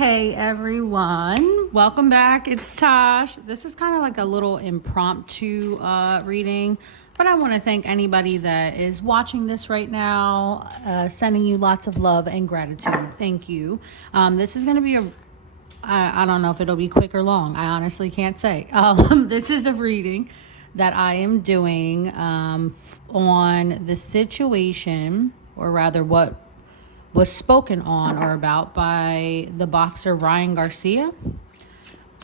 Hey everyone, welcome back. It's Tosh. This is kind of like a little impromptu reading, but I want to thank anybody that is watching this right now, sending you lots of love and gratitude. Thank you. This is going to be I don't know if it'll be quick or long. I honestly can't say. This is a reading that I am doing on the situation, or rather what was spoken on or about by the boxer Ryan Garcia.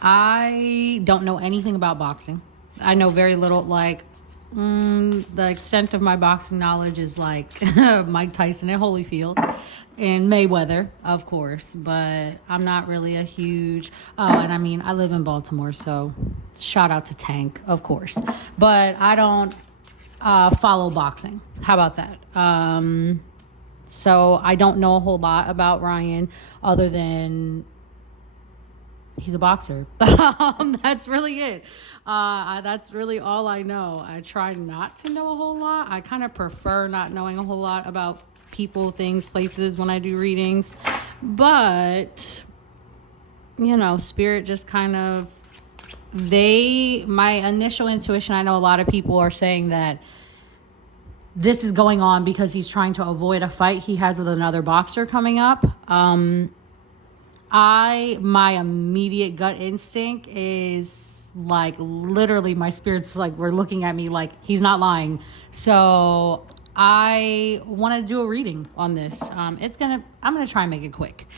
I don't know anything about boxing. I know very little. The extent of my boxing knowledge is like Mike Tyson and Holyfield and Mayweather, of course, but I'm not really a huge, and I mean, I live in Baltimore, so shout out to Tank, of course, but I don't follow boxing. How about that? So I don't know a whole lot about Ryan other than he's a boxer. That's really it. That's really all I know. I try not to know a whole lot. I kind of prefer not knowing a whole lot about people, things, places when I do readings. But, spirit just kind of, my initial intuition, I know a lot of people are saying that this is going on because he's trying to avoid a fight he has with another boxer coming up. My immediate gut instinct is like, literally my spirit's like, we're looking at me like he's not lying. So I want to do a reading on this. I'm going to try and make it quick.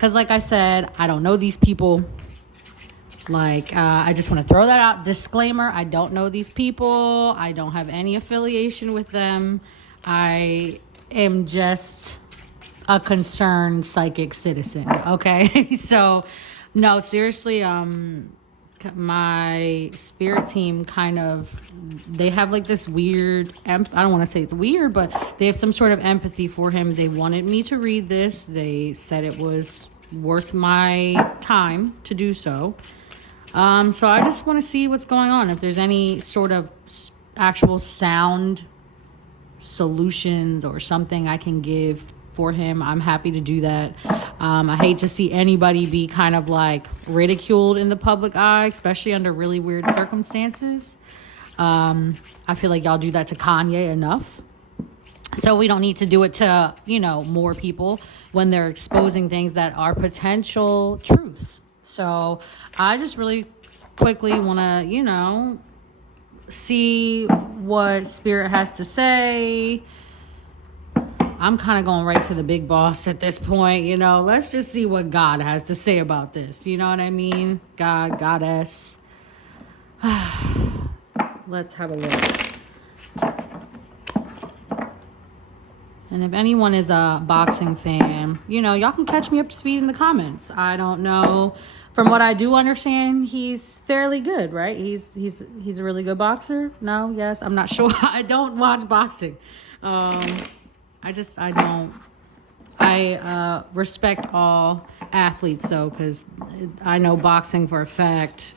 Cause like I said, I don't know these people. I just want to throw that out. Disclaimer, I don't know these people. I don't have any affiliation with them. I am just a concerned psychic citizen, okay? So, no, seriously, my spirit team they have like this weird, I don't want to say it's weird, but they have some sort of empathy for him. They wanted me to read this. They said it was worth my time to do so. So I just want to see what's going on. If there's any sort of actual sound solutions or something I can give for him, I'm happy to do that. I hate to see anybody be kind of like ridiculed in the public eye, especially under really weird circumstances. I feel like y'all do that to Kanye enough. So we don't need to do it to, more people when they're exposing things that are potential truths. So I just really quickly want to, see what spirit has to say. I'm kind of going right to the big boss at this point, Let's just see what God has to say about this. You know what I mean? God, goddess. Let's have a look. And if anyone is a boxing fan, y'all can catch me up to speed in the comments. I don't know. From what I do understand, he's fairly good, right? He's a really good boxer. No, yes, I'm not sure. I don't watch boxing. I respect all athletes though, because I know boxing for a fact.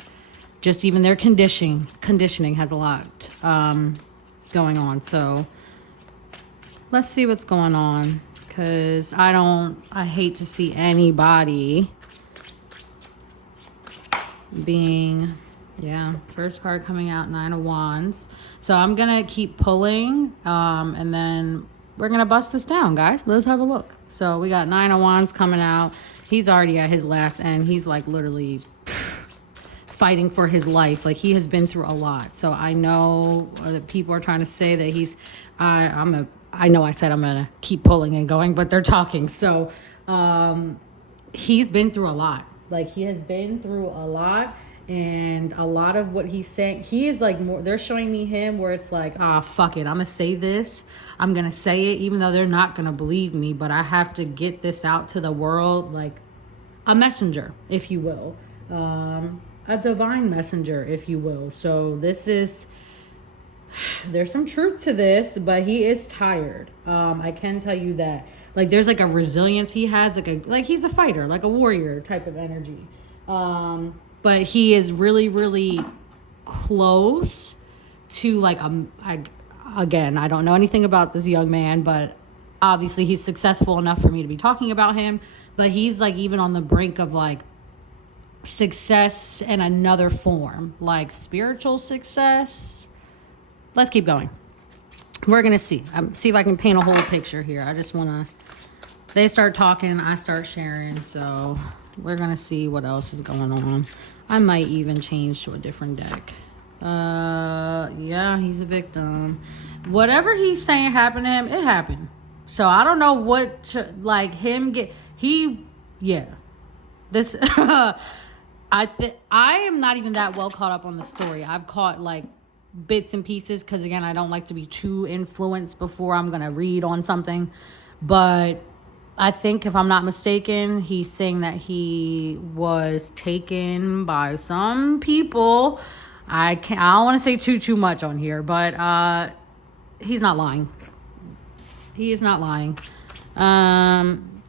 Just even their conditioning has a lot going on. So let's see what's going on, because I hate to see anybody being, first card coming out, 9 of Wands. So I'm going to keep pulling, and then we're going to bust this down, guys. Let's have a look. So we got 9 of Wands coming out. He's already at his last end. He's like literally fighting for his life. Like, he has been through a lot. So I know that people are trying to say that I know I said I'm going to keep pulling and going, but they're talking. So he's been through a lot. Like, he has been through a lot, and a lot of what he's saying, he is like more, they're showing me him where it's like, fuck it. I'm going to say this. I'm going to say it, even though they're not going to believe me, but I have to get this out to the world, like a messenger, if you will. A divine messenger, if you will. So there's some truth to this, but he is tired. I can tell you that. Like, there's like a resilience he has, like he's a fighter, like a warrior type of energy. But he is really, really close to again, I don't know anything about this young man, but obviously he's successful enough for me to be talking about him, but he's like even on the brink of like success in another form, like spiritual success. Let's keep going. We're gonna see if I can paint a whole picture here. I just want to, they start talking, I start sharing, so we're gonna see what else is going on. I might even change to a different deck. Yeah, he's a victim. Whatever he's saying happened to him, it happened. So I don't know what to, like him get, this I am not even that well caught up on the story. I've caught like bits and pieces because again, I don't like to be too influenced before I'm gonna read on something. But I think if I'm not mistaken, he's saying that he was taken by some people. I don't want to say too much on here, but he's not lying. He is not lying.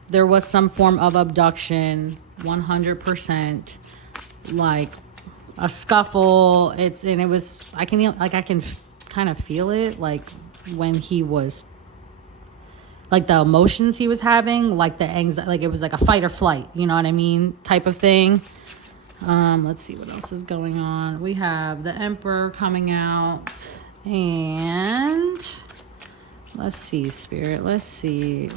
There was some form of abduction, 100%. Like a scuffle. I can kind of feel it, like when he was, like the emotions he was having, like the anxiety, like it was like a fight or flight, you know what I mean, type of thing. Let's see what else is going on. We have the Emperor coming out, and let's see, Spirit, let's see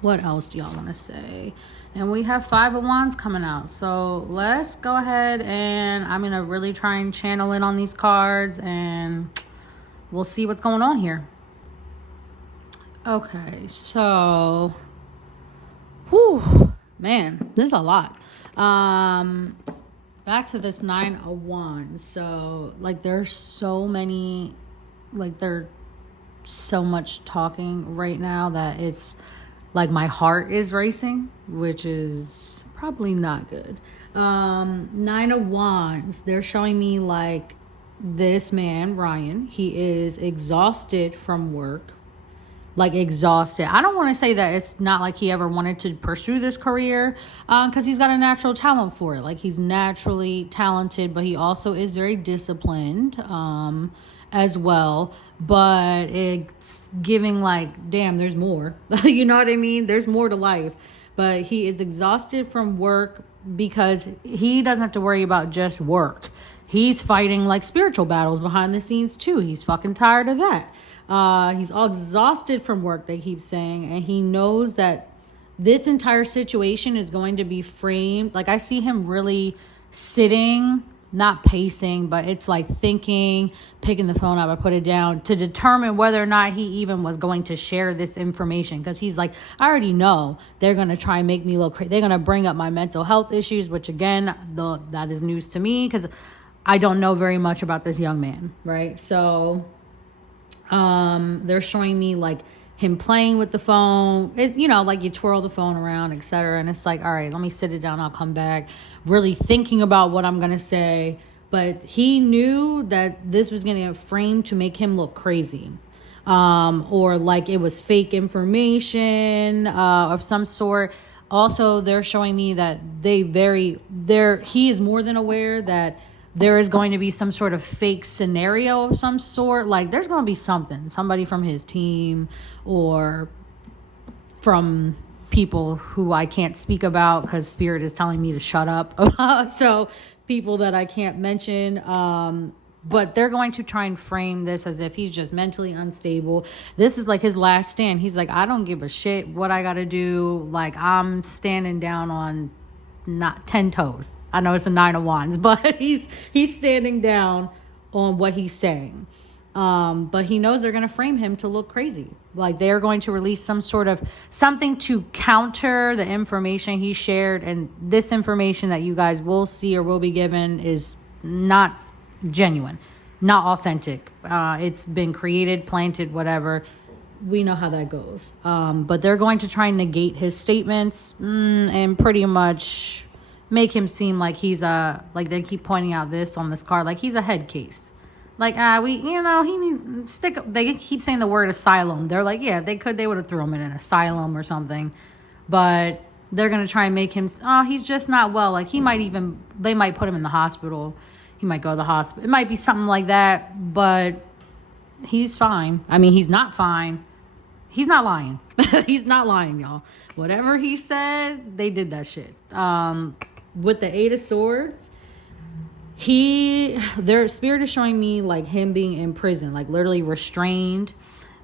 what else do y'all want to say. And we have 5 of Wands coming out. So let's go ahead, and I'm going to really try and channel in on these cards, and we'll see what's going on here. Okay, so, man, this is a lot. Back to this 9 of Wands. So, like, there's so many, like, there's so much talking right now that it's, like, my heart is racing, which is probably not good. 9 of Wands, they're showing me, like, this man, Ryan, he is exhausted from work. Like, exhausted. I don't want to say that it's not like he ever wanted to pursue this career, because he's got a natural talent for it. Like, he's naturally talented, but he also is very disciplined as well. But it's giving like, damn, there's more. You know what I mean? There's more to life. But he is exhausted from work because he doesn't have to worry about just work. He's fighting like spiritual battles behind the scenes too. He's fucking tired of that. He's all exhausted from work, they keep saying, and he knows that this entire situation is going to be framed. Like, I see him really sitting, not pacing, but it's like thinking, picking the phone up, I put it down to determine whether or not he even was going to share this information. Because he's like, I already know they're going to try and make me look crazy. They're going to bring up my mental health issues, which again, that is news to me because I don't know very much about this young man, right? So they're showing me like him playing with the phone. You know, like you twirl the phone around, etc. And it's like, all right, let me sit it down, I'll come back, really thinking about what I'm gonna say. But he knew that this was gonna get framed to make him look crazy, or like it was fake information of some sort. Also, they're showing me that he is more than aware that there is going to be some sort of fake scenario of some sort. Like, there's going to be somebody from his team or from people who I can't speak about because Spirit is telling me to shut up. So people that I can't mention. But they're going to try and frame this as if he's just mentally unstable. This is like his last stand. He's like, I don't give a shit what I got to do. Like, I'm standing down on not 10 toes. I know it's a 9 of Wands, but he's standing down on what he's saying. But he knows they're going to frame him to look crazy. Like, they're going to release some sort of something to counter the information he shared. And this information that you guys will see or will be given is not genuine, not authentic. It's been created, planted, whatever. We know how that goes. But they're going to try and negate his statements and pretty much make him seem like he's like they keep pointing out this on this card, like he's a head case. Like, he needs they keep saying the word asylum. They're like, yeah, if they could, they would have threw him in an asylum or something. But they're going to try and make him, he's just not well. Like, they might put him in the hospital. He might go to the hospital. It might be something like that, but he's fine. I mean, he's not fine. He's not lying. He's not lying, y'all. Whatever he said, they did that shit. With the Eight of Swords, their spirit is showing me like him being in prison, like literally restrained.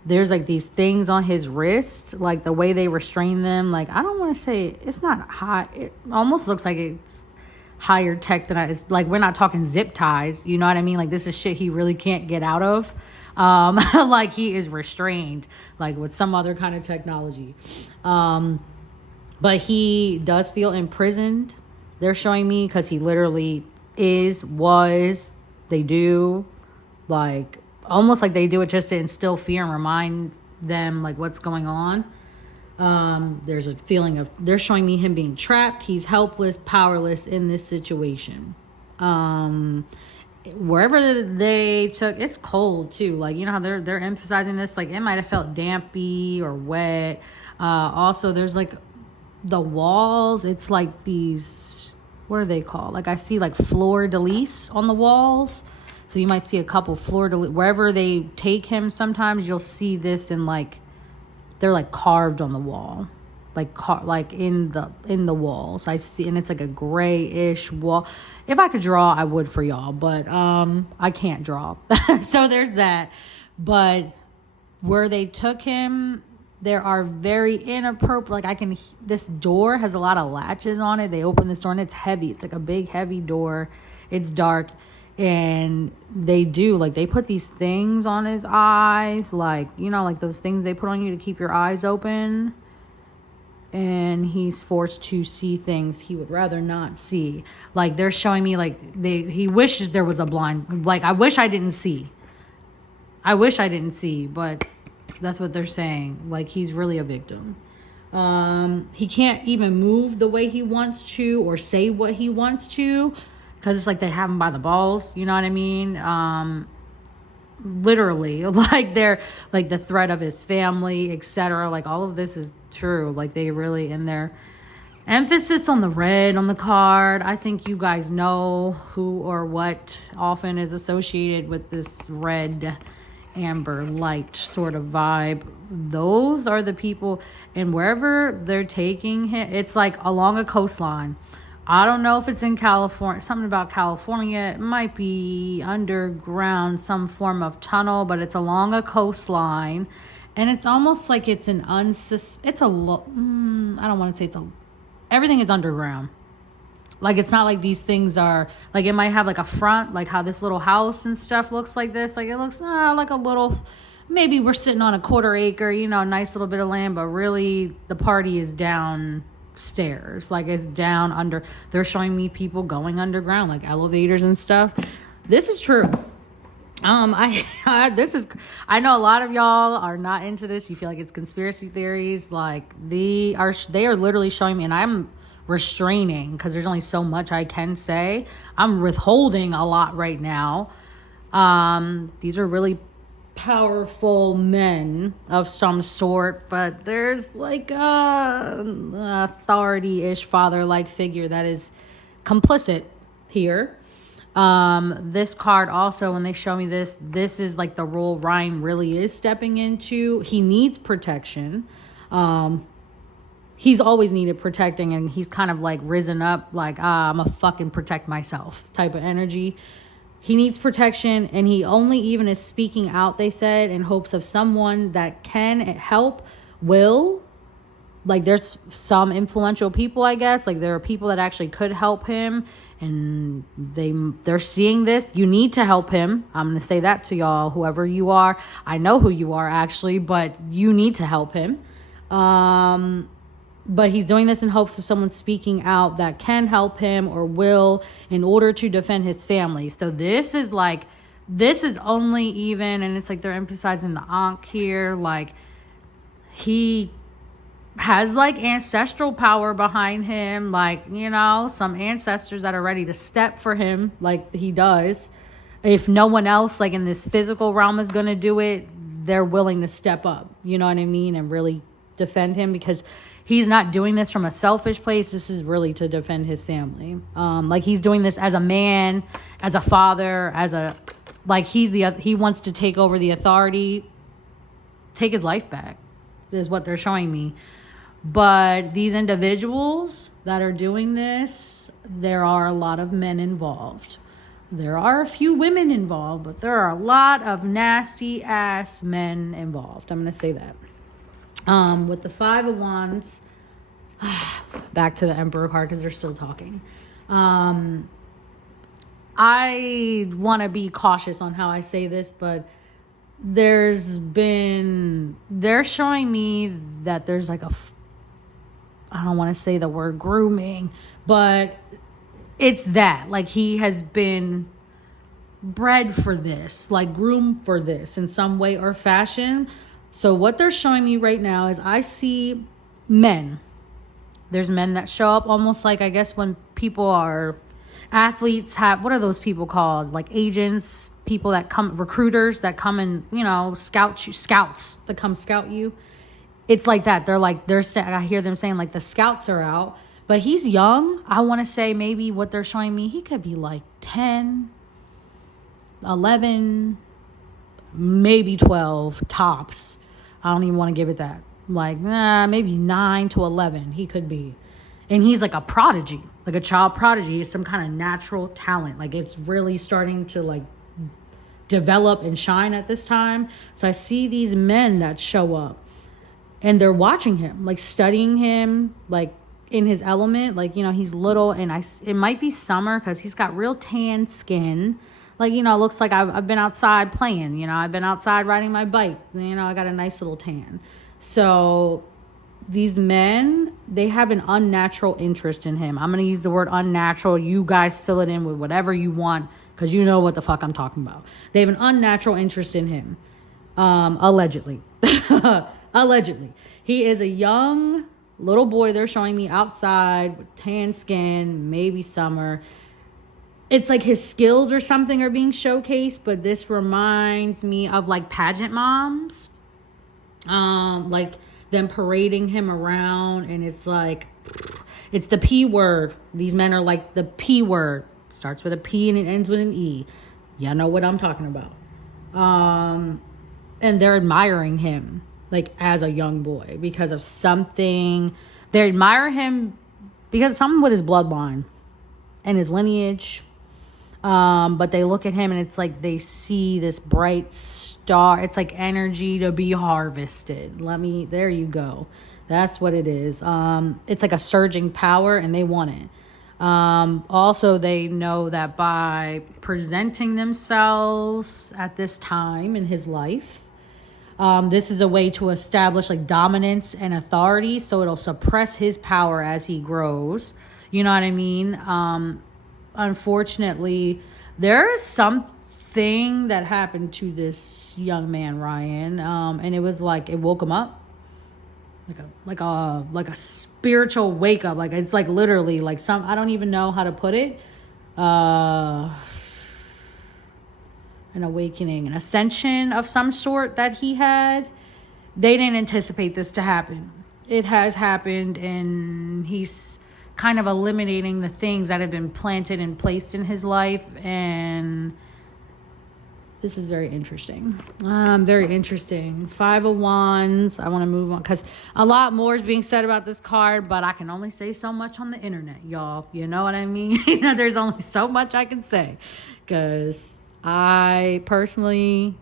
There's like these things on his wrist, like the way they restrain them. Like, I don't want to say it's not high. It almost looks like it's higher tech than it's like, we're not talking zip ties. You know what I mean? Like, this is shit he really can't get out of. Like, he is restrained, like with some other kind of technology. But he does feel imprisoned. They're showing me, because he literally they do, like, almost like they do it just to instill fear and remind them like what's going on. There's a feeling of, they're showing me him being trapped. He's helpless, powerless in this situation. Wherever they took, it's cold too. Like, you know how they're emphasizing this, like it might have felt dampy or wet. Also, there's like the walls. It's like these, what are they called? Like, I see like fleur de lis on the walls. So you might see a couple fleur de lis wherever they take him. Sometimes you'll see this in like, they're like carved on the wall, like in the walls. I see, and it's like a grayish wall. If I could draw, I would for y'all, but I can't draw. So there's that. But where they took him, there are very inappropriate, like this door has a lot of latches on it. They open this door and it's heavy. It's like a big heavy door. It's dark. And they put these things on his eyes, like, you know, like those things they put on you to keep your eyes open. And he's forced to see things he would rather not see. Like, they're showing me, like, he wishes there was a blind, like, I wish I didn't see, but that's what they're saying. Like, he's really a victim. He can't even move the way he wants to or say what he wants to, because it's like they have him by the balls, you know what I mean? Literally, like they're like the threat of his family, etc. Like, all of this is true. Like, they really, in their emphasis on the red on the card, I think you guys know who or what often is associated with this red, amber, light sort of vibe. Those are the people, and wherever they're taking him, it's like along a coastline. I don't know if it's in California, something about California. It might be underground, some form of tunnel, but it's along a coastline. And it's almost like it's I don't want to say everything is underground. Like, it's not like these things are, like, it might have like a front, like how this little house and stuff looks like this. Like, it looks like a little, maybe we're sitting on a 1/4 acre, you know, nice little bit of land, but really the party is downstairs. Like, it's down under. They're showing me people going underground, like elevators and stuff. This is true. I know a lot of y'all are not into this. You feel like it's conspiracy theories. Like, they are literally showing me, and I'm restraining because there's only so much I can say. I'm withholding a lot right now. These are really powerful men of some sort, but there's like a authority-ish father-like figure that is complicit here. This card also, when they show me this is like the role Ryan really is stepping into. He needs protection. He's always needed protecting, and he's kind of like risen up like, I'm a fucking protect myself type of energy. He needs protection, and he only even is speaking out, they said, in hopes of someone that can help, will. Like, there's some influential people, I guess. Like, there are people that actually could help him, and they're seeing this. You need to help him. I'm going to say that to y'all, whoever you are. I know who you are, actually, but you need to help him. But he's doing this in hopes of someone speaking out that can help him or will, in order to defend his family. So this is only even, and it's like they're emphasizing the Ankh here. Like, he has like ancestral power behind him. Like, you know, some ancestors that are ready to step for him like he does. If no one else, like in this physical realm, is going to do it, they're willing to step up. You know what I mean? And really defend him, because he's not doing this from a selfish place. This is really to defend his family. Like, he's doing this as a man, as a father, as a Like he wants to take over the authority, take his life back, is what they're showing me. But these individuals that are doing this, there are a lot of men involved. There are a few women involved, but there are a lot of nasty ass men involved. I'm going to say that. With the Five of Wands, back to the Emperor card because they're still talking. I want to be cautious on how I say this, but they're showing me that there's like I don't want to say the word grooming, but it's that, like, he has been bred for this, like groomed for this in some way or fashion. So what they're showing me right now is I see men. There's men that show up almost like, I guess, when people are athletes have, what are those people called? Like agents, people that come, recruiters that come and, scout you, scouts that come scout you. It's like that. I hear them saying like the scouts are out, but he's young. I want to say maybe what they're showing me, he could be like 10, 11, maybe 12 tops. I don't even want to give it that. Like, maybe 9 to 11 he could be. And he's like a prodigy, like a child prodigy. He's some kind of natural talent. Like, it's really starting to like develop and shine at this time. So I see these men that show up and they're watching him, like studying him, like in his element. Like, he's little, and it might be summer because he's got real tan skin. Like, it looks like I've been outside playing, I've been outside riding my bike. I got a nice little tan. So these men, they have an unnatural interest in him. I'm going to use the word unnatural. You guys fill it in with whatever you want because you know what the fuck I'm talking about. They have an unnatural interest in him. Allegedly. Allegedly. He is a young little boy they're showing me outside with tan skin, maybe summer. It's like his skills or something are being showcased, but this reminds me of like pageant moms. Like them parading him around, and it's like, it's the P word. These men are like the P word. Starts with a P and it ends with an E. Y'all know what I'm talking about. And they're admiring him like as a young boy because of something. They admire him because of something with his bloodline and his lineage. But they look at him and it's like they see this bright star. It's like energy to be harvested. There you go. That's what it is. It's like a surging power and they want it. Also, they know that by presenting themselves at this time in his life, this is a way to establish like dominance and authority. So it'll suppress his power as he grows. You know what I mean? Unfortunately, there is something that happened to this young man, Ryan. And it was like, it woke him up. Like a spiritual wake up. Like, it's like literally like I don't even know how to put it. An awakening, an ascension of some sort that he had. They didn't anticipate this to happen. It has happened, and he's kind of eliminating the things that have been planted and placed in his life. And this is very interesting. Very interesting. Five of Wands. I want to move on because a lot more is being said about this card, but I can only say so much on the internet, y'all. You know what I mean? There's only so much I can say because I personally,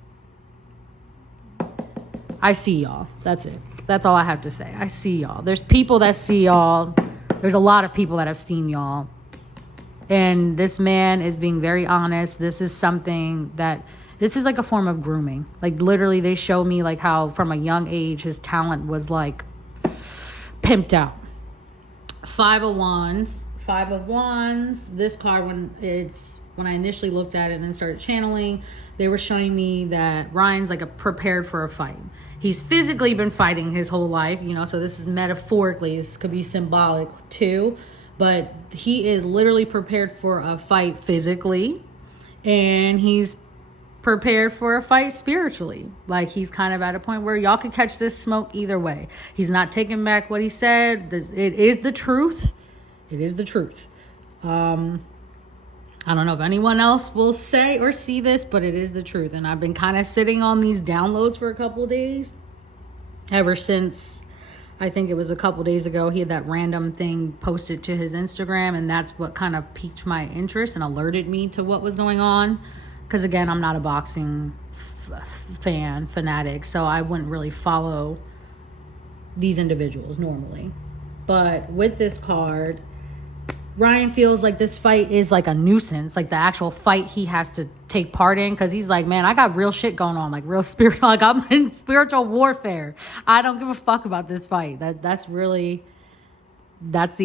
I see y'all. That's it. That's all I have to say. I see y'all. There's people that see y'all. There's a lot of people that have seen y'all. And this man is being very honest. This is like a form of grooming. Like literally they show me like how from a young age his talent was like pimped out. Five of Wands. This card, when I initially looked at it and then started channeling, they were showing me that Ryan's like prepared for a fight. He's physically been fighting his whole life, so this is metaphorically, this could be symbolic too, but he is literally prepared for a fight physically, and he's prepared for a fight spiritually. Like, he's kind of at a point where y'all could catch this smoke either way. He's not taking back what he said. It is the truth. It is the truth. I don't know if anyone else will say or see this, but it is the truth. And I've been kind of sitting on these downloads for a couple of days. Ever since, I think it was a couple days ago, he had that random thing posted to his Instagram. And that's what kind of piqued my interest and alerted me to what was going on. Because again, I'm not a boxing fanatic. So I wouldn't really follow these individuals normally. But with this card, Ryan feels like this fight is like a nuisance, like the actual fight he has to take part in, because he's like, man, I got real shit going on, like real spiritual, like I'm in spiritual warfare. I don't give a fuck about this fight. That's the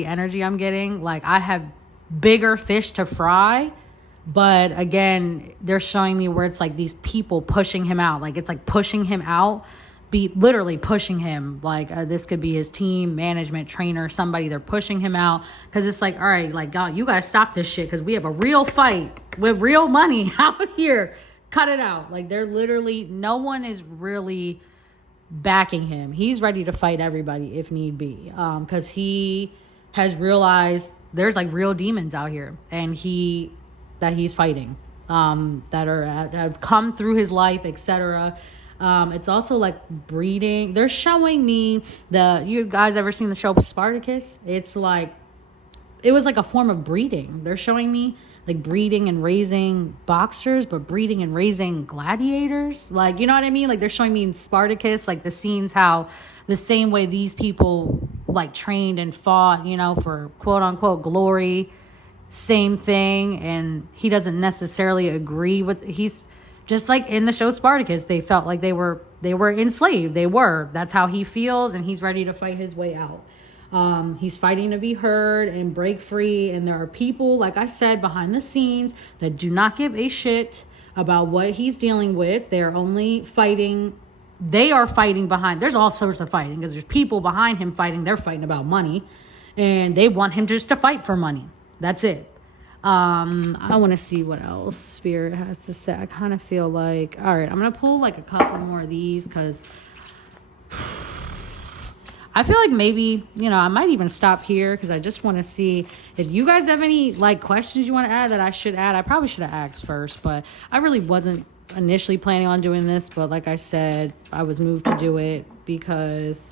energy I'm getting. Like, I have bigger fish to fry, but again, they're showing me where it's like these people pushing him out. Like, it's like pushing him out, be literally pushing him. Like, this could be his team, management, trainer, somebody. They're pushing him out because it's like, all right, like, God, you gotta stop this shit because we have a real fight with real money out here. Cut it out. Like, they're literally, no one is really backing him. He's ready to fight everybody if need be, because he has realized there's like real demons out here, and he's fighting, that have come through his life, etc. It's also like breeding. They're showing me you guys ever seen the show Spartacus? It's like, it was like a form of breeding. They're showing me like breeding and raising boxers, but breeding and raising gladiators. Like, you know what I mean? Like, they're showing me in Spartacus, like the scenes, how the same way these people like trained and fought, you know, for quote unquote glory, same thing. And he doesn't necessarily agree with, he's just like in the show Spartacus, they felt like they were enslaved. That's how he feels, and he's ready to fight his way out. He's fighting to be heard and break free. And there are people, like I said, behind the scenes that do not give a shit about what he's dealing with. They're only fighting. They are fighting behind. There's all sorts of fighting because there's people behind him fighting. They're fighting about money, and they want him just to fight for money. That's it. I want to see what else Spirit has to say. I kind of feel like, all right, I'm going to pull like a couple more of these because I feel like maybe, you know, I might even stop here because I just want to see if you guys have any like questions you want to add that I should add. I probably should have asked first, but I really wasn't initially planning on doing this. But like I said, I was moved to do it because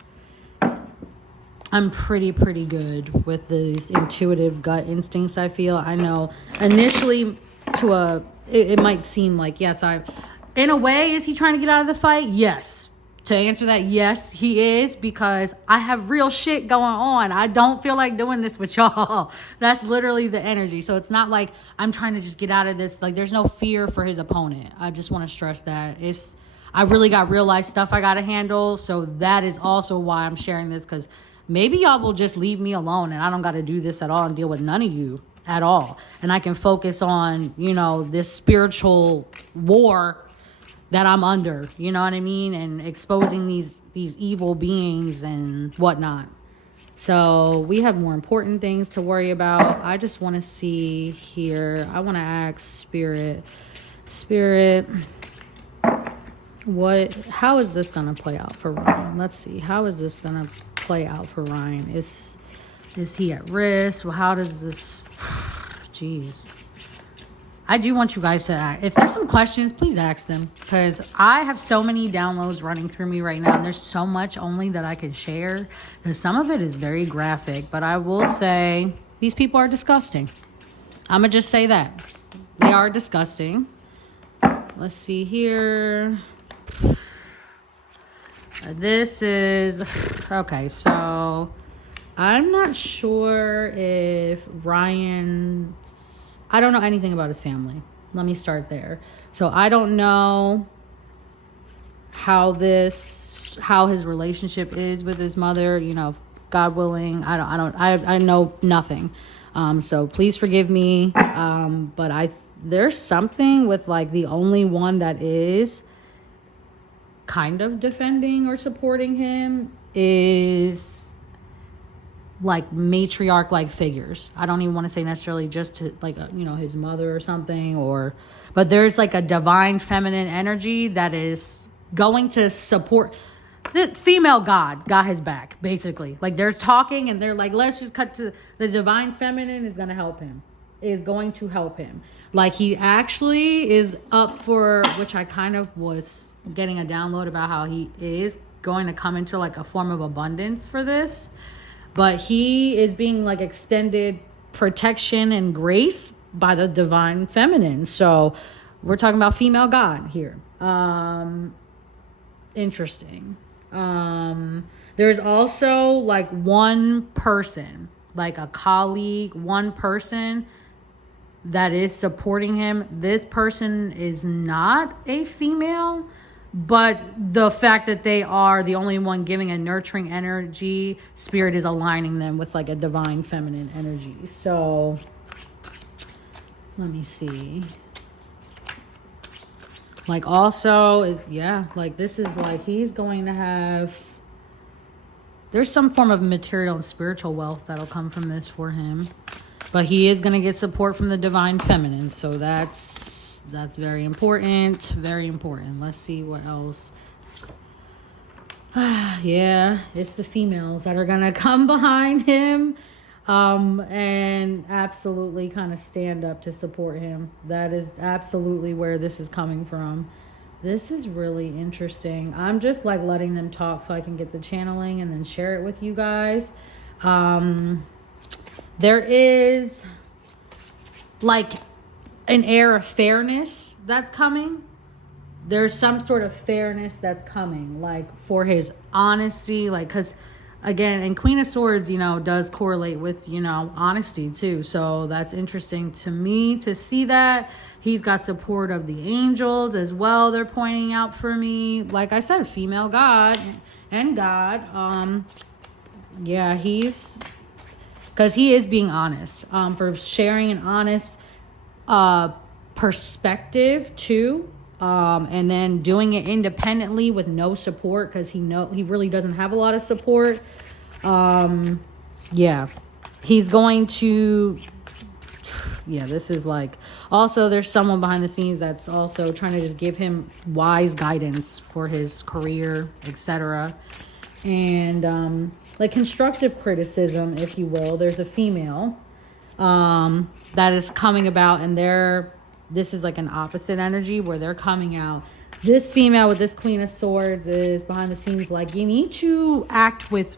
I'm pretty good with these intuitive gut instincts. I feel, I know initially it might seem like, yes, in a way, is he trying to get out of the fight? Yes. To answer that, yes, he is, because I have real shit going on. I don't feel like doing this with y'all. That's literally the energy. So it's not like I'm trying to just get out of this. Like, there's no fear for his opponent. I just want to stress that. I really got real life stuff I got to handle. So that is also why I'm sharing this, because maybe y'all will just leave me alone and I don't got to do this at all and deal with none of you at all. And I can focus on, you know, this spiritual war that I'm under, you know what I mean? And exposing these evil beings and whatnot. So we have more important things to worry about. I just want to see here. I want to ask Spirit, how is this going to play out for Ryan? Let's see. How is this going to play out for Ryan? Is he at risk? Well, how does this, jeez. I do want you guys to ask. If there's some questions, please ask them, because I have so many downloads running through me right now, and there's so much only that I can share, because some of it is very graphic. But I will say these people are disgusting. I'm going to just say that. They are disgusting. Let's see here. This is, okay, so I'm not sure if I don't know anything about his family. Let me start there. So I don't know how his relationship is with his mother, you know, God willing. I know nothing. So please forgive me. But there's something with like the only one that is kind of defending or supporting him is like matriarch like figures. I don't even want to say necessarily just to like, you know, his mother or something, but there's like a divine feminine energy that is going to support the female God. Got his back, basically. Like, they're talking and they're like, let's just cut to the divine feminine is going to help him. is going to help him. Like, he actually is up for, which I kind of was getting a download about how he is going to come into like a form of abundance for this. But he is being like extended protection and grace by the divine feminine. So we're talking about female God here. Interesting. There's also like one person, like a colleague, one person that is supporting him. This person is not a female, but the fact that they are the only one giving a nurturing energy, spirit is aligning them with like a divine feminine energy. So let me see. Like, also, yeah, like this is like he's going to have, there's some form of material and spiritual wealth that'll come from this for him. But he is going to get support from the divine feminine. So that's very important. Very important. Let's see what else. Yeah, it's the females that are going to come behind him. And absolutely kind of stand up to support him. That is absolutely where this is coming from. This is really interesting. I'm just like letting them talk so I can get the channeling and then share it with you guys. There is like an air of fairness that's coming. There's some sort of fairness that's coming, like for his honesty, like, because again, and Queen of Swords, you know, does correlate with, you know, honesty too. So that's interesting to me to see that. He's got support of the angels as well. They're pointing out for me, like I said, female God and God. Yeah, because he is being honest, for sharing an honest perspective too. And then doing it independently with no support, because he really doesn't have a lot of support. Yeah, he's going to, yeah, this is like, also there's someone behind the scenes that's also trying to just give him wise guidance for his career, etc. And like constructive criticism, if you will. There's a female that is coming about, and this is like an opposite energy where they're coming out. This female with this Queen of Swords is behind the scenes like, you need to act with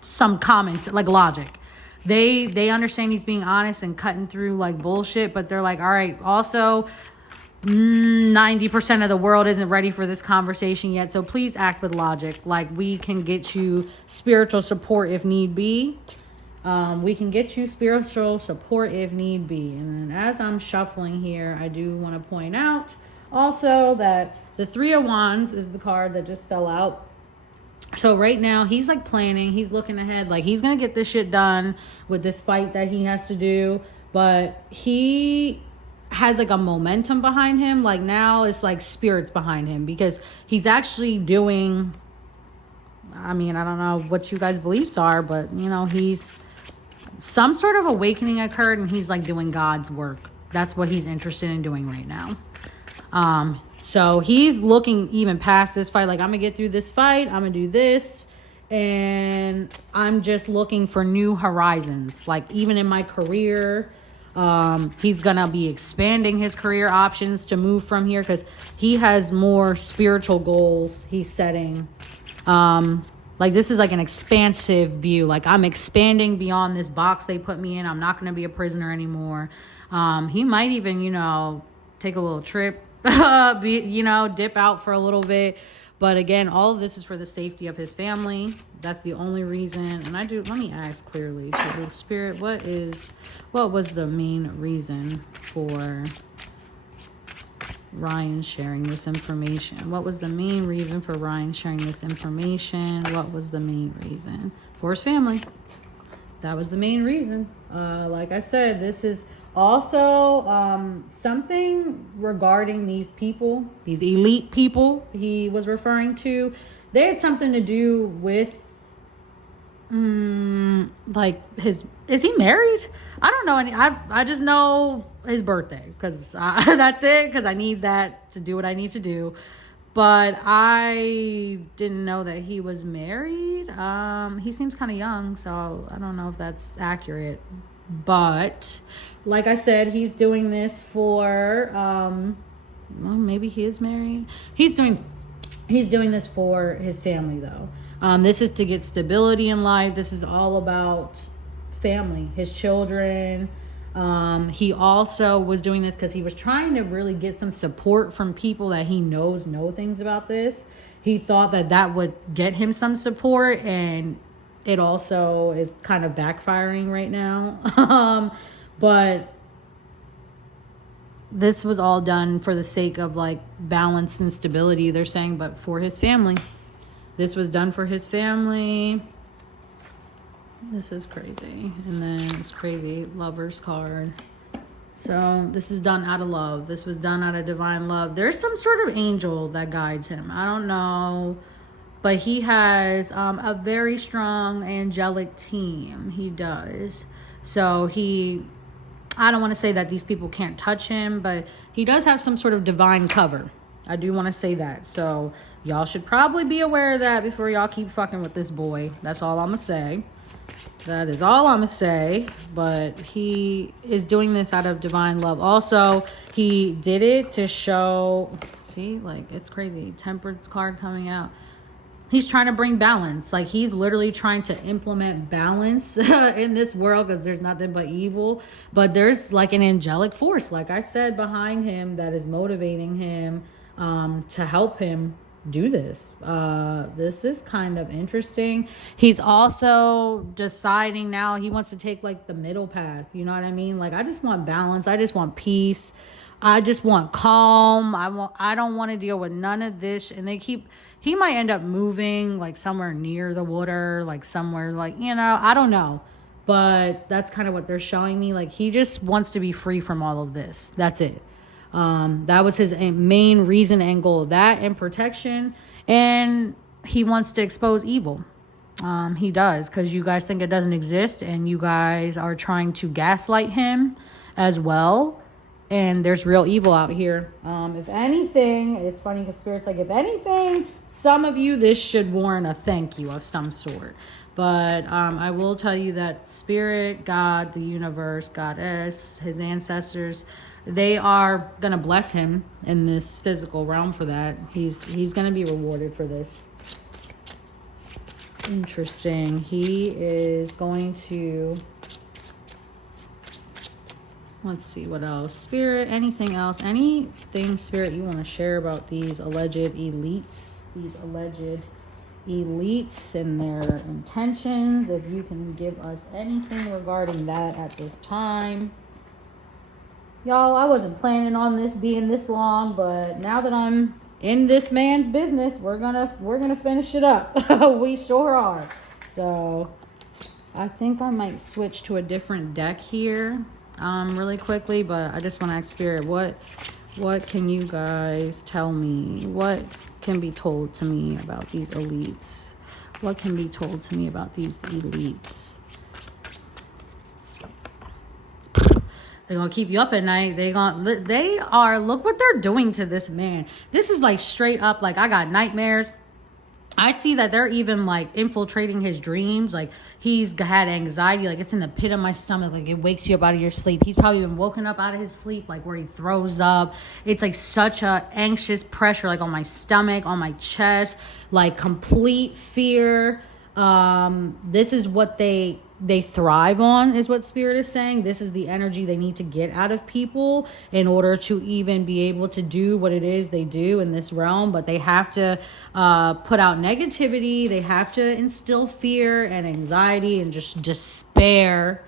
some common, like logic. They understand he's being honest and cutting through like bullshit, but they're like, all right, also 90% of the world isn't ready for this conversation yet, so please act with logic. Like, we can get you spiritual support if need be. We can get you spiritual support if need be. And then as I'm shuffling here, I do want to point out also that the Three of Wands is the card that just fell out. So right now he's like planning, he's looking ahead, like he's going to get this shit done with this fight that he has to do. But he has like a momentum behind him. Like now it's like spirits behind him, because he's actually doing, I mean, I don't know what you guys' beliefs are, but you know, he's, some sort of awakening occurred and he's like doing God's work. That's what he's interested in doing right now. So he's looking even past this fight. Like, I'm gonna get through this fight, I'm gonna do this, and I'm just looking for new horizons. Like, even in my career, he's gonna be expanding his career options to move from here, because he has more spiritual goals he's setting. Like, this is like an expansive view. Like, I'm expanding beyond this box they put me in. I'm not going to be a prisoner anymore. He might even, you know, take a little trip, dip out for a little bit. But again, all of this is for the safety of his family. That's the only reason. And let me ask clearly to the spirit, what was the main reason for Ryan sharing this information? What was the main reason for Ryan sharing this information? What was the main reason? For his family. That was the main reason. Like I said, this is also something regarding these people, these elite people he was referring to. They had something to do with like is he married? I don't know any. I just know his birthday, because that's it, because I need that to do what I need to do. But I didn't know that he was married. He seems kind of young, so I don't know if that's accurate. But like I said, he's doing this for well, maybe he is married. He's doing this for his family though. This is to get stability in life. This is all about family, his children. He also was doing this because he was trying to really get some support from people that he know things about this. He thought that would get him some support, and it also is kind of backfiring right now. But this was all done for the sake of like balance and stability, they're saying, but for his family. This was done for his family. This is crazy. And then it's crazy. Lover's card. So this is done out of love. This was done out of divine love. There's some sort of angel that guides him. I don't know. But he has a very strong angelic team. He does. So I don't want to say that these people can't touch him, but he does have some sort of divine cover. I do want to say that. So y'all should probably be aware of that before y'all keep fucking with this boy. That's all I'm going to say. That is all I'm going to say. But he is doing this out of divine love. Also, he did it to show, see, like, it's crazy. Temperance card coming out. He's trying to bring balance. Like, he's literally trying to implement balance in this world, because there's nothing but evil. But there's like an angelic force, like I said, behind him that is motivating him to help him do this. This is kind of interesting. He's also deciding now he wants to take like the middle path. You know what I mean? Like, I just want balance. I just want peace. I just want calm. I don't want to deal with none of this. And he might end up moving like somewhere near the water, like somewhere like, I don't know. But that's kind of what they're showing me. Like, he just wants to be free from all of this. That's it. That was his main reason and goal, that and protection. And he wants to expose evil. He does, because you guys think it doesn't exist, and you guys are trying to gaslight him as well. And there's real evil out here. If anything, it's funny because Spirit's like, if anything, some of you, this should warrant a thank you of some sort. But I will tell you that Spirit, God, the universe, Goddess, his ancestors, they are going to bless him in this physical realm for that. He's going to be rewarded for this. Interesting. He is going to... Let's see what else. Spirit, anything else? Anything, Spirit, you want to share about these alleged elites? These alleged elites and their intentions. If you can give us anything regarding that at this time. Y'all, I wasn't planning on this being this long, but now that I'm in this man's business, we're gonna finish it up. We sure are. So I think I might switch to a different deck here. Really quickly, but I just want to ask Spirit, what can you guys tell me? What can be told to me about these elites? What can be told to me about these elites? They're gonna keep you up at night. They are, look what they're doing to this man. This is like straight up, like, I got nightmares. I see that they're even like infiltrating his dreams. Like, he's had anxiety, like it's in the pit of my stomach, like it wakes you up out of your sleep. He's probably been woken up out of his sleep, like where he throws up. It's like such a anxious pressure, like on my stomach, on my chest, like complete fear. This is what they thrive on, is what Spirit is saying. This is the energy they need to get out of people in order to even be able to do what it is they do in this realm. But they have to put out negativity. They have to instill fear and anxiety and just despair.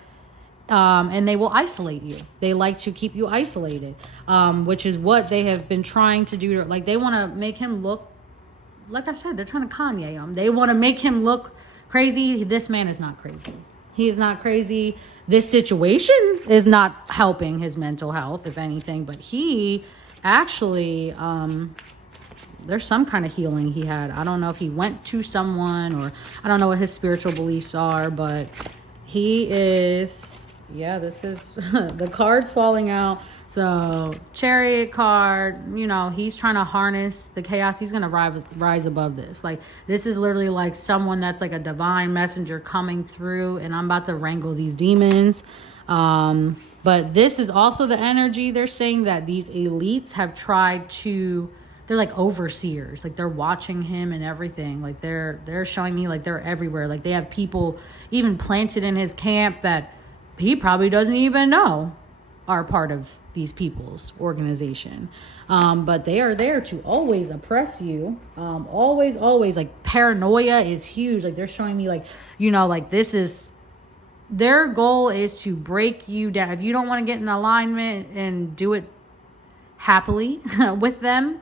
And they will isolate you. They like to keep you isolated, which is what they have been trying to do. Like, they want to make him look, like I said, they're trying to Kanye him. They want to make him look crazy. This man is not crazy. He is not crazy. This situation is not helping his mental health, if anything, but he actually, there's some kind of healing he had. I don't know if he went to someone, or I don't know what his spiritual beliefs are, but he is, yeah, this is the cards falling out. So Chariot card, you know, he's trying to harness the chaos. He's gonna rise above this. Like, this is literally like someone that's like a divine messenger coming through, and I'm about to wrangle these demons. But this is also the energy. They're saying that these elites have tried to, they're like overseers, like they're watching him and everything. Like they're showing me like they're everywhere. Like they have people even planted in his camp that he probably doesn't even know are part of these people's organization. But they are there to always oppress you. Always like paranoia is huge. Like they're showing me like, you know, like this is, their goal is to break you down. If you don't want to get in alignment and do it happily with them,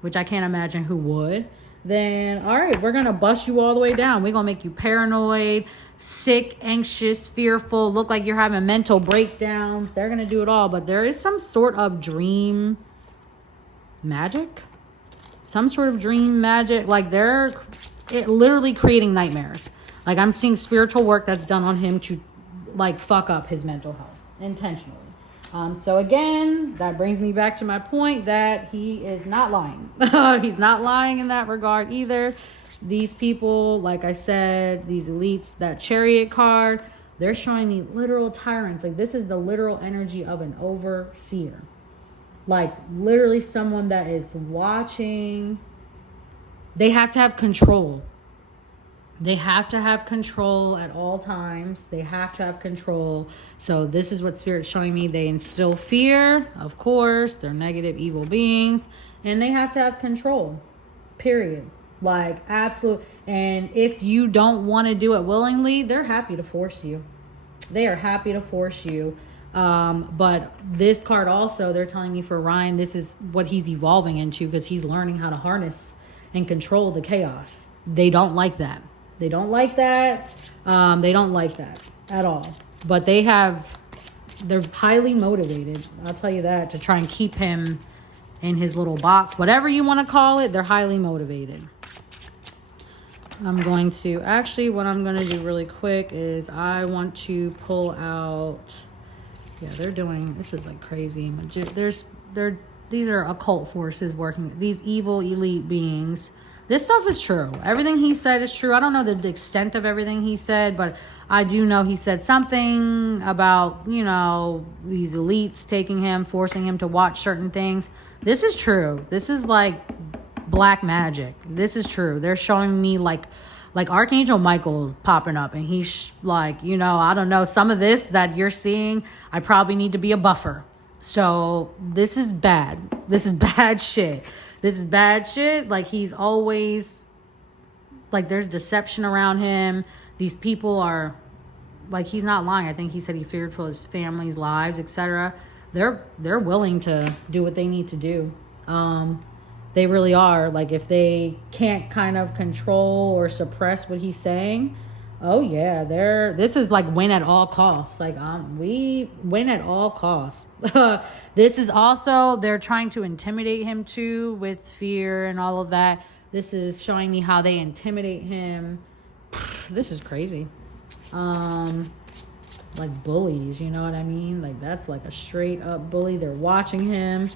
which I can't imagine who would, then all right, we're gonna bust you all the way down. We're gonna make you paranoid, sick, anxious, fearful, look like you're having mental breakdowns. They're gonna do it all. But there is some sort of dream magic, like they're literally creating nightmares. Like I'm seeing spiritual work that's done on him to like fuck up his mental health intentionally. So again, that brings me back to my point that he is not lying. He's not lying in that regard either. These people, like I said, these elites, that Chariot card, they're showing me literal tyrants. Like this is the literal energy of an overseer. Like literally someone that is watching. They have to have control. They have to have control at all times. They have to have control. So this is what Spirit's showing me. They instill fear, of course. They're negative, evil beings. And they have to have control, period. Like, absolute. And if you don't want to do it willingly, they're happy to force you. They are happy to force you. But this card also, they're telling me for Ryan, this is what he's evolving into because he's learning how to harness and control the chaos. They don't like that. They don't like that. They don't like that at all. But they're highly motivated. I'll tell you that, to try and keep him in his little box. Whatever you want to call it, they're highly motivated. I'm going to, what I'm going to do really quick is I want to pull out, they're doing, this is like crazy. These are occult forces working, these evil elite beings. This stuff is true. Everything he said is true. I don't know the extent of everything he said, but I do know he said something about, you know, these elites taking him, forcing him to watch certain things. This is true. This is like black magic. This is true. They're showing me like Archangel Michael popping up, and he's like, you know, I don't know, some of this that you're seeing, I probably need to be a buffer. So this is bad. This is bad shit. This is bad shit. Like he's always, like there's deception around him. These people are, like he's not lying. I think he said he feared for his family's lives, etc. They're willing to do what they need to do. They really are. Like if they can't kind of control or suppress what he's saying, oh yeah, this is like win at all costs. Like we win at all costs. This is also, they're trying to intimidate him too with fear and all of that. This is showing me how they intimidate him. This is crazy. Like bullies, you know what I mean? Like that's like a straight up bully. They're watching him.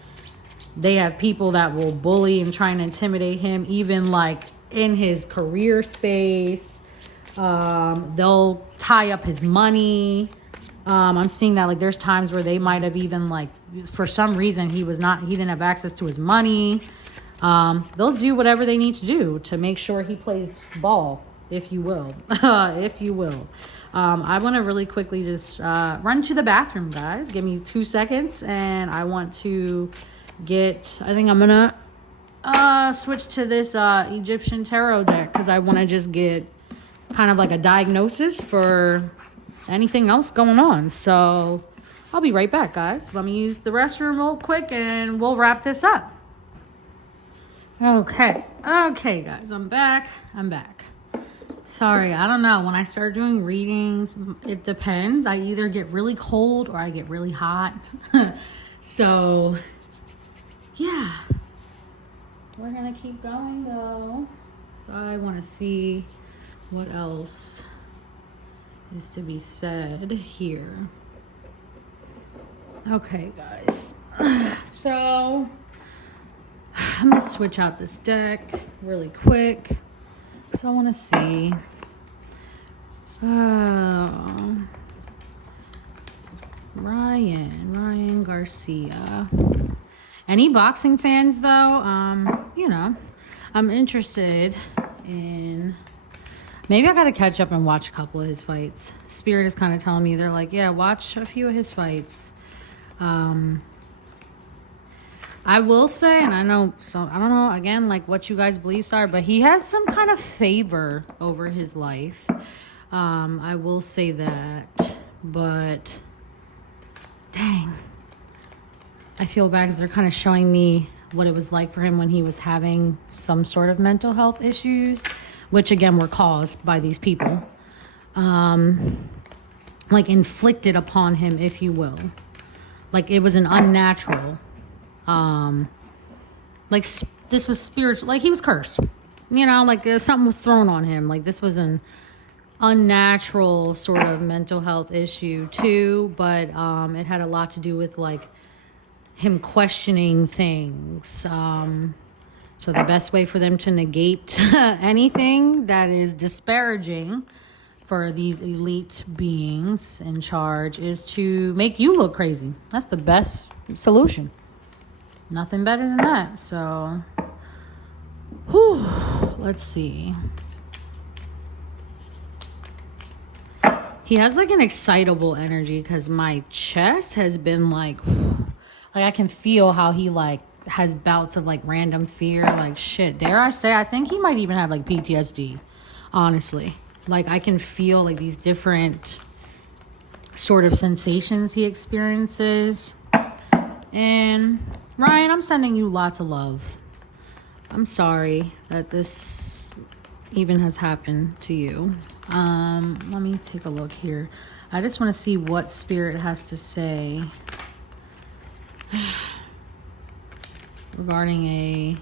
They have people that will bully and try and intimidate him, even like in his career space. They'll tie up his money. I'm seeing that like there's times where they might have even like, for some reason he didn't have access to his money. They'll do whatever they need to do to make sure he plays ball, if you will. If you will. I want to really quickly just run to the bathroom, guys. Give me 2 seconds, and I want to I think I'm gonna switch to this Egyptian tarot deck because I want to just get kind of like a diagnosis for anything else going on. So I'll be right back, guys. Let me use the restroom real quick and we'll wrap this up. Okay, guys, I'm back. Sorry, I don't know. When I start doing readings, it depends. I either get really cold or I get really hot. So yeah, we're gonna keep going though. So I want to see what else is to be said here. Okay, guys. So I'm gonna switch out this deck really quick. So I want to see. Ryan Garcia. Any boxing fans though, you know, I'm interested in, maybe I gotta catch up and watch a couple of his fights. Spirit is kind of telling me, they're like, yeah, watch a few of his fights. I will say, and I know, so I don't know again like what you guys beliefs are, but he has some kind of favor over his life. I will say that, but dang, I feel bad because they're kind of showing me what it was like for him when he was having some sort of mental health issues, which again were caused by these people, like inflicted upon him, if you will. Like it was an unnatural, like this was spiritual, like he was cursed, you know, like something was thrown on him. Like this was an unnatural sort of mental health issue too, but it had a lot to do with like him questioning things. So the best way for them to negate anything that is disparaging for these elite beings in charge is to make you look crazy. That's the best solution. Nothing better than that. So, whew, let's see. He has like an excitable energy because my chest has been like I can feel how he like has bouts of like random fear. Like shit, dare I say, I think he might even have like PTSD, honestly. Like I can feel like these different sort of sensations he experiences. And Ryan, I'm sending you lots of love. I'm sorry that this even has happened to you. Let me take a look here. I just want to see what Spirit has to say regarding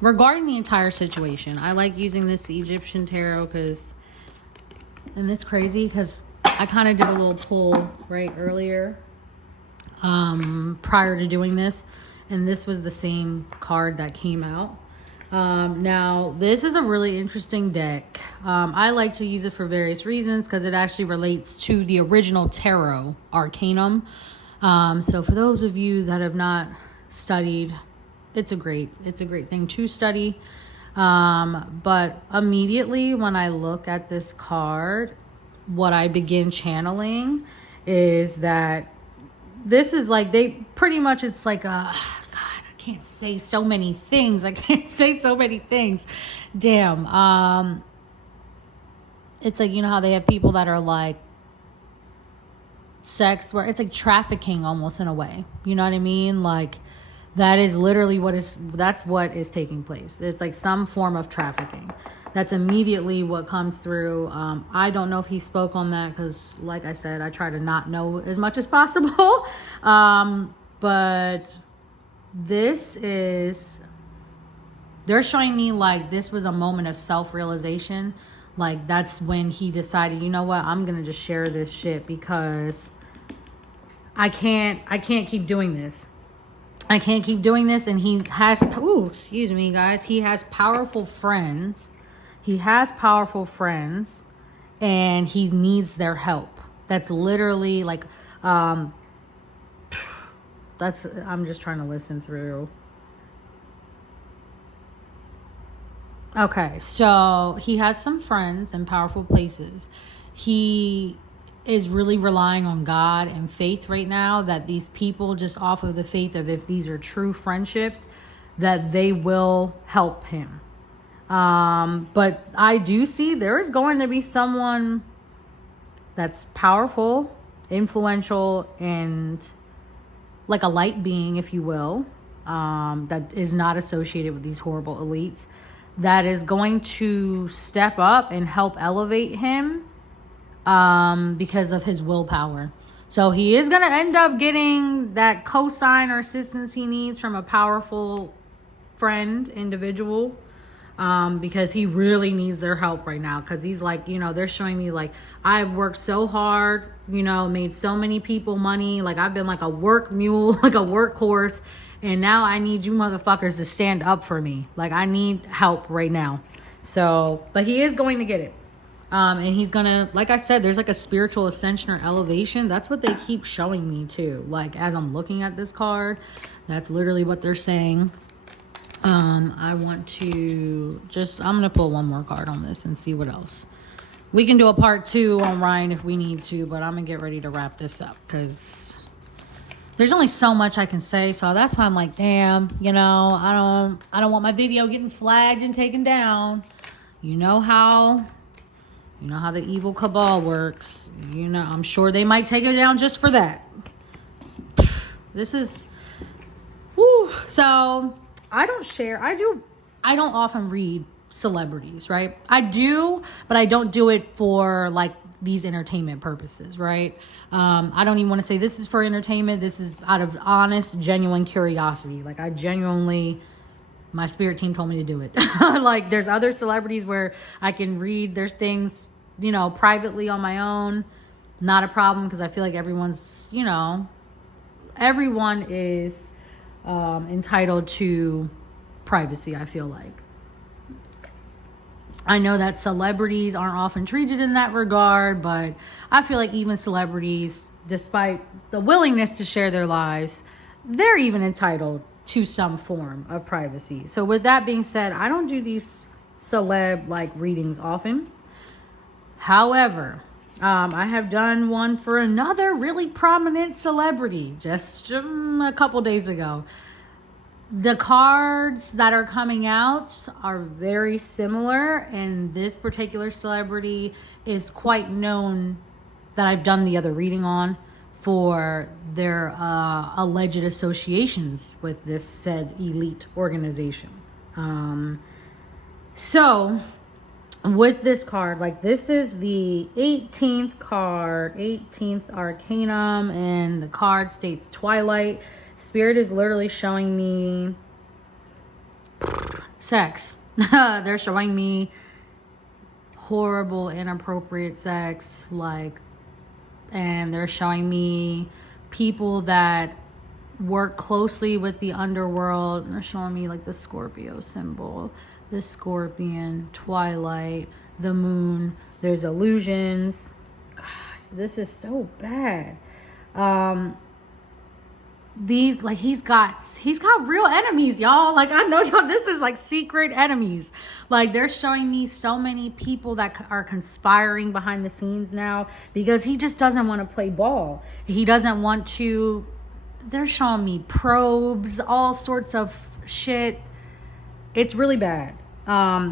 the entire situation. I like using this Egyptian tarot because, and it's crazy because I kind of did a little pull right earlier prior to doing this, and this was the same card that came out. Now this is a really interesting deck. I like to use it for various reasons because it actually relates to the original tarot arcanum. So for those of you that have not studied, it's a great thing to study. But immediately when I look at this card, what I begin channeling is that this is like, they pretty much, it's like a, can't say so many things. Damn. It's like, you know how they have people that are like sex, where it's like trafficking almost in a way. You know what I mean? Like that is literally that's what is taking place. It's like some form of trafficking. That's immediately what comes through. I don't know if he spoke on that because, like I said, I try to not know as much as possible. But they're showing me like this was a moment of self-realization. Like that's when he decided, you know what, I'm gonna just share this shit because I can't keep doing this. And he has, excuse me guys, he has powerful friends. And he needs their help. That's literally like, I'm just trying to listen through. Okay, so he has some friends in powerful places. He is really relying on God and faith right now, that these people, just off of the faith of if these are true friendships, that they will help him. But I do see there is going to be someone that's powerful, influential, and like a light being, if you will, that is not associated with these horrible elites, that is going to step up and help elevate him because of his willpower. So he is going to end up getting that cosign or assistance he needs from a powerful friend, individual. because he really needs their help right now. Because he's like, you know, they're showing me like, I've worked so hard, you know, made so many people money. Like I've been like a work mule, like a workhorse. And now I need you motherfuckers to stand up for me. Like I need help right now. So, but he is going to get it. And he's gonna, like I said, there's like a spiritual ascension or elevation. That's what they keep showing me too. Like as I'm looking at this card, that's literally what they're saying. I want to I'm gonna pull one more card on this and see what else. We can do a part 2 on Ryan if we need to, but I'm gonna get ready to wrap this up because there's only so much I can say. So that's why I'm like, damn, you know, I don't want my video getting flagged and taken down. You know how the evil cabal works. You know, I'm sure they might take it down just for that. This is, whoo. So I don't often read celebrities, right? I do, but I don't do it for like these entertainment purposes, right? I don't even want to say this is for entertainment. This is out of honest, genuine curiosity. Like I genuinely, my spirit team told me to do it. Like there's other celebrities where I can read, there's things, you know, privately on my own, not a problem, because I feel like everyone's, you know, everyone is entitled to privacy, I feel like. I know that celebrities aren't often treated in that regard, but I feel like even celebrities, despite the willingness to share their lives, they're even entitled to some form of privacy. So with that being said, I don't do these celeb like readings often. However, I have done one for another really prominent celebrity just a couple days ago. The cards that are coming out are very similar, and this particular celebrity is quite known that I've done the other reading on for their alleged associations with this said elite organization. So with this card, like this is the 18th card, 18th Arcanum, and the card states Twilight. Spirit is literally showing me sex. They're showing me horrible, inappropriate sex, like, and they're showing me people that work closely with the underworld. They're showing me like the Scorpio symbol, the scorpion, Twilight, the moon. There's illusions. God, this is so bad. These, like, he's got real enemies, y'all. Like, I know y'all, this is like secret enemies. Like, they're showing me so many people that are conspiring behind the scenes now because he just doesn't want to play ball. He doesn't want to. They're showing me probes, all sorts of shit. It's really bad.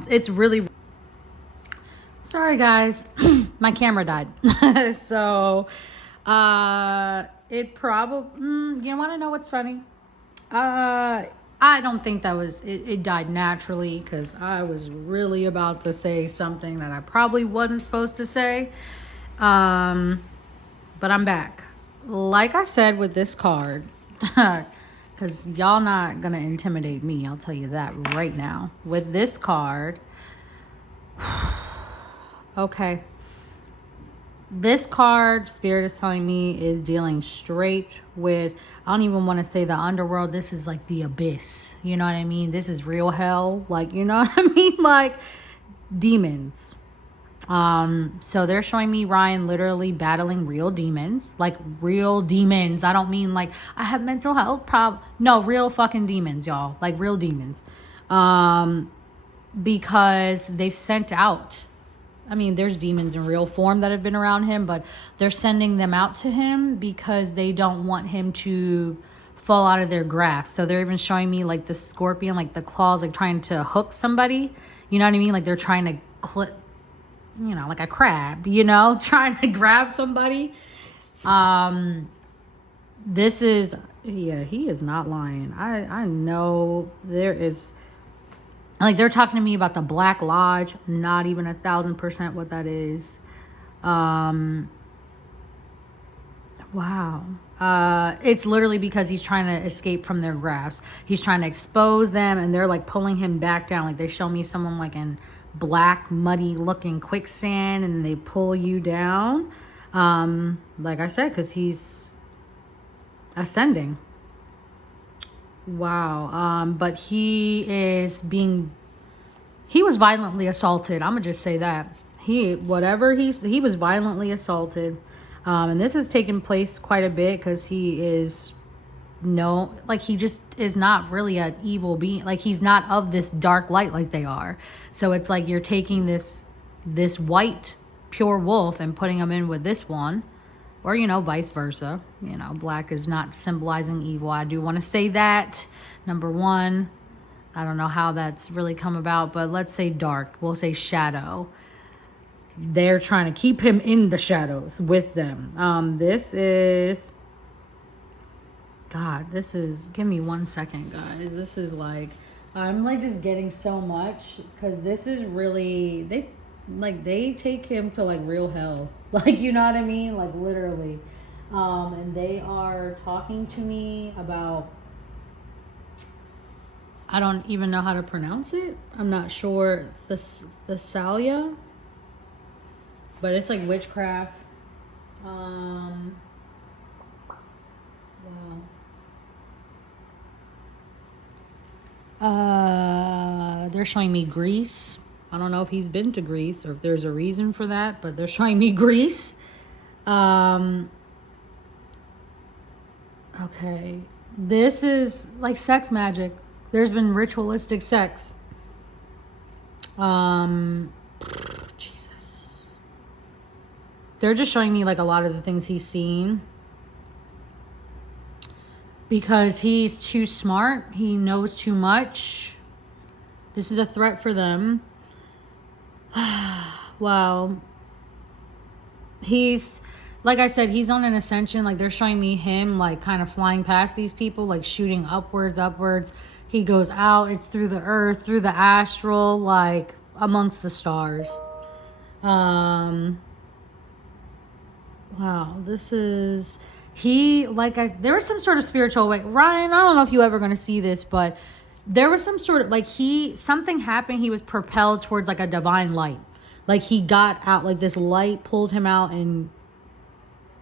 It's really, sorry guys, my camera died. So it probably, you want to know what's funny? I don't think that was, it died naturally, because I was really about to say something that I probably wasn't supposed to say. But I'm back. Like I said with this card, because y'all not gonna intimidate me, I'll tell you that right now. With this card, okay, this card, Spirit is telling me, is dealing straight with, I don't even want to say the underworld. This is like the abyss. You know what I mean? This is real hell. Like, you know what I mean? Like demons. So they're showing me Ryan literally battling real demons. Like real demons. I don't mean like I have mental health problems. No, real fucking demons, y'all. Like real demons. Because they've sent out, I mean, there's demons in real form that have been around him, but they're sending them out to him because they don't want him to fall out of their grasp. So they're even showing me like the scorpion, like the claws, like trying to hook somebody. You know what I mean? Like they're trying to clip, you know, like a crab, you know, trying to grab somebody. This is, yeah, he is not lying. I know there is, like, they're talking to me about the Black Lodge. Not even 1,000% what that is. Wow. It's literally because he's trying to escape from their grasp. He's trying to expose them, and they're like pulling him back down. Like they show me someone like in black, muddy looking quicksand, and they pull you down. Like I said, because he's ascending. Wow. But he was violently assaulted. I'm gonna just say that. He was violently assaulted. And this has taken place quite a bit because he is he just is not really an evil being. Like he's not of this dark light like they are. So it's like you're taking this white pure wolf and putting him in with this one, or vice versa. Black is not symbolizing evil. I do want to say that. Number one, I don't know how that's really come about, but let's say dark. We'll say shadow. They're trying to keep him in the shadows with them. This is, give me 1 second, guys. This is like, I'm like just getting so much because this is really, they take him to like real hell. Like, you know what I mean? Like literally. And they are talking to me about, I don't even know how to pronounce it. I'm not sure. The Thalia. But it's like witchcraft. Wow. They're showing me Greece. I don't know if he's been to Greece or if there's a reason for that, but they're showing me Greece. Okay. This is like sex magic. There's been ritualistic sex. They're just showing me like a lot of the things he's seen. Because he's too smart. He knows too much. This is a threat for them. Wow. He's, like I said, he's on an ascension. Like they're showing me him like kind of flying past these people, like shooting upwards. He goes out. It's through the earth, through the astral, like amongst the stars. Wow, this is, there was some sort of spiritual way. Ryan, I don't know if you ever going to see this, but there was some sort of, something happened. He was propelled towards like a divine light. Like he got out, like this light pulled him out and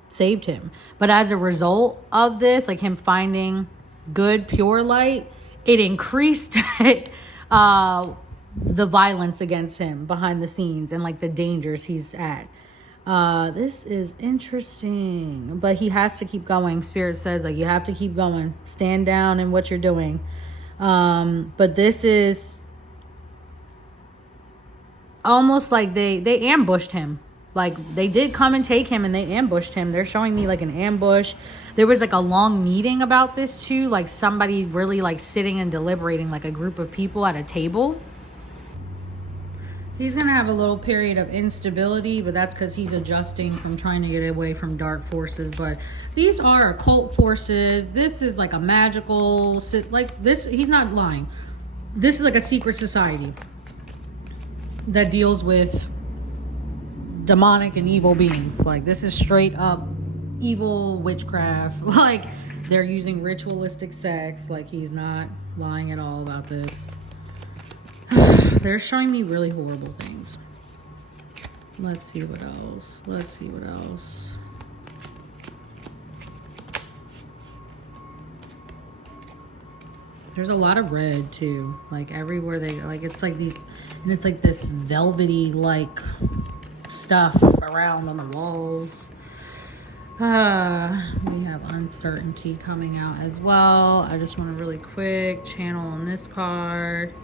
saved him. But as a result of this, like him finding good, pure light, it increased the violence against him behind the scenes and like the dangers he's at. This is interesting, but he has to keep going. Spirit says like you have to keep going, stand down in what you're doing. But this is almost like they ambushed him. Like they did come and take him and they ambushed him. They're showing me like an ambush. There was like a long meeting about this too. Like somebody really like sitting and deliberating, like a group of people at a table. He's going to have a little period of instability, but that's because he's adjusting from trying to get away from dark forces. But these are occult forces. This is like a magical, like this, he's not lying. This is like a secret society that deals with demonic and evil beings. Like this is straight up evil witchcraft. Like they're using ritualistic sex. Like he's not lying at all about this. They're showing me really horrible things. Let's see what else. There's a lot of red too. Like everywhere they, like it's like these, and it's like this velvety like stuff around on the walls. We have uncertainty coming out as well. I just want to really quick channel on this card.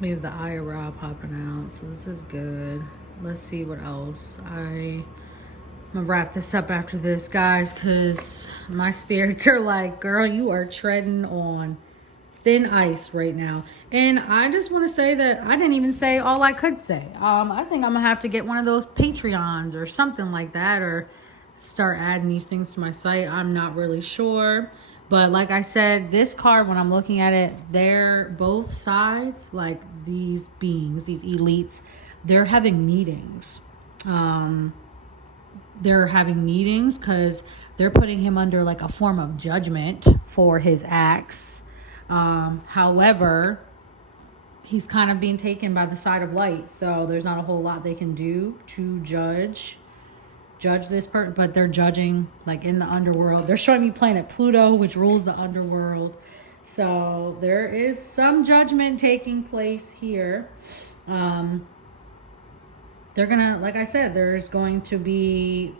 We have the Eye of Ra popping out, so this is good. Let's see what else. I'm gonna wrap this up after this, guys, because my spirits are like, girl, you are treading on thin ice right now. And I just want to say that I didn't even say all I could say. I think I'm gonna have to get one of those Patreons or something like that, or start adding these things to my site. I'm not really sure. But like I said, this card, when I'm looking at it, they're both sides, like these beings, these elites, they're having meetings. they're having meetings because they're putting him under like a form of judgment for his acts. However, he's kind of being taken by the side of light, so there's not a whole lot they can do to judge this person, but they're judging like in the underworld. They're showing me planet Pluto, which rules the underworld. So there is some judgment taking place here. They're gonna, like I said, there's going to be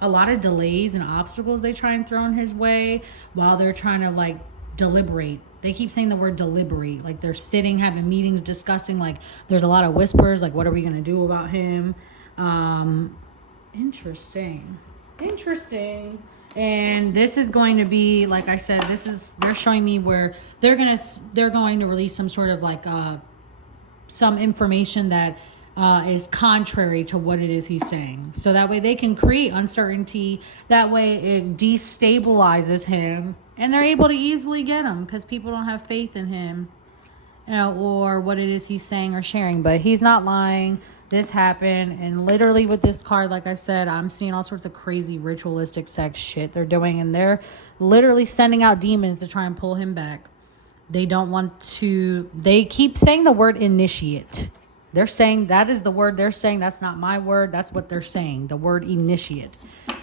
a lot of delays and obstacles they try and throw in his way while they're trying to like deliberate. They keep saying the word deliberate, like they're sitting, having meetings, discussing, like there's a lot of whispers, like what are we gonna do about him? Interesting. And this is going to be, like I said, they're showing me where they're going to release some sort of like some information that is contrary to what it is he's saying. So that way they can create uncertainty. That way it destabilizes him and they're able to easily get him because people don't have faith in him, or what it is he's saying or sharing. But he's not lying. This happened, and literally with this card, like I said, I'm seeing all sorts of crazy ritualistic sex shit they're doing, and they're literally sending out demons to try and pull him back. They don't want to, they keep saying the word initiate. They're saying that is the word they're saying. That's not my word. That's what they're saying, the word initiate.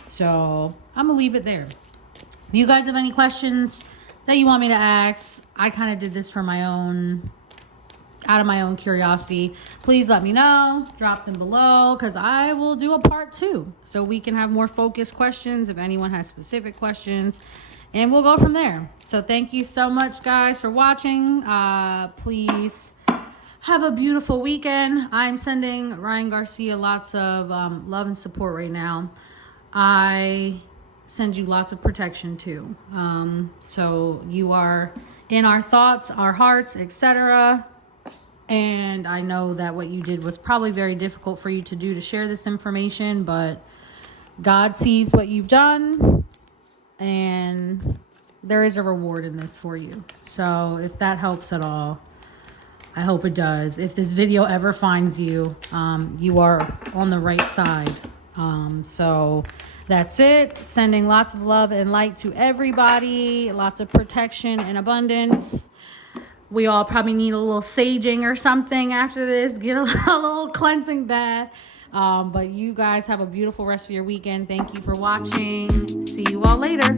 So I'm gonna leave it there. If you guys have any questions that you want me to ask, I kind of did this for my own, out of my own curiosity, please let me know. Drop them below because I will do a part 2 so we can have more focused questions if anyone has specific questions, and we'll go from there. So thank you so much, guys, for watching. Please have a beautiful weekend. I'm sending Ryan Garcia lots of love and support right now. I send you lots of protection too. So you are in our thoughts, our hearts, etc. And I know that what you did was probably very difficult for you to do, to share this information, but God sees what you've done and there is a reward in this for you. So if that helps at all, I hope it does. If this video ever finds you, you are on the right side. So that's it. Sending lots of love and light to everybody, lots of protection and abundance. We all probably need a little saging or something after this. Get a little cleansing bath. But you guys have a beautiful rest of your weekend. Thank you for watching. See you all later.